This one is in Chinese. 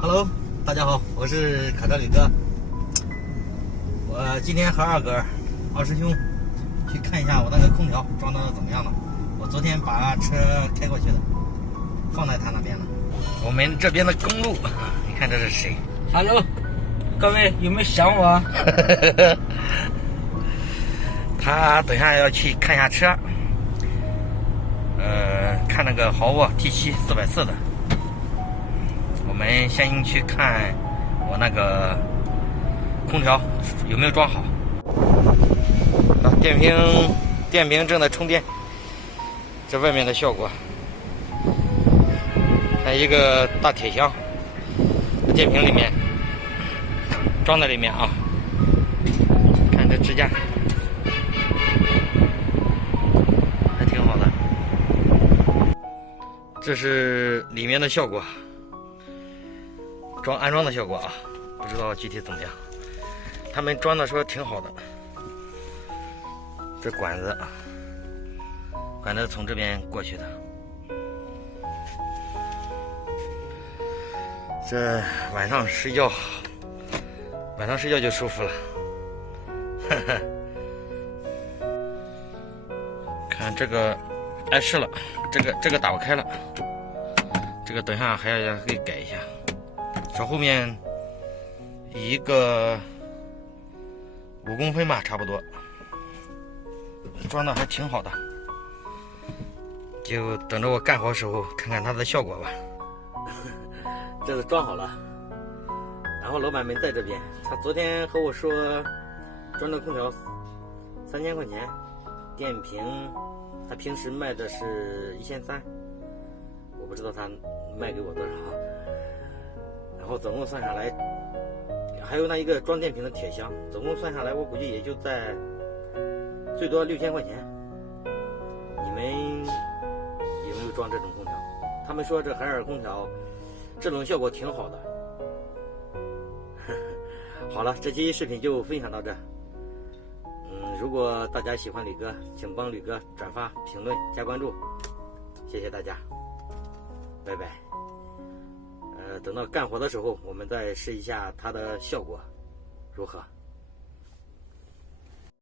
Hello， 大家好，我是卡车李哥。我今天和二师兄去看一下我那个空调装的怎么样了。我昨天把车开过去的，放在他那边了。我们这边的公路，你看这是谁 ？Hello， 各位有没有想我？他等下要去看一下车，看那个豪沃 T7 440的。我们先去看我那个空调有没有装好。啊，电瓶正在充电，这外面的效果，还有一个大铁箱，电瓶里面装在里面啊。看这支架还挺好的，这是里面的效果，安装的效果啊，不知道具体怎么样。他们装的说挺好的。这管子从这边过去的，这晚上睡觉就舒服了。看这个碍事了，这个打不开了，这个等下还要给改一下。这后面一个5公分吧，差不多，装的还挺好的，就等着我干活时候看看它的效果吧。这是装好了，然后老板们在这边，他昨天和我说装的空调3000块钱，电瓶他平时卖的是1300，我不知道他卖给我多少。然后总共算下来，还有那一个装电瓶的铁箱，总共算下来我估计也就在最多6000块钱。你们有没有装这种空调？他们说这海尔空调这种效果挺好的。好了，这期视频就分享到这。如果大家喜欢吕哥，请帮吕哥转发、评论、加关注，谢谢大家，拜拜。等到干活的时候，我们再试一下它的效果如何。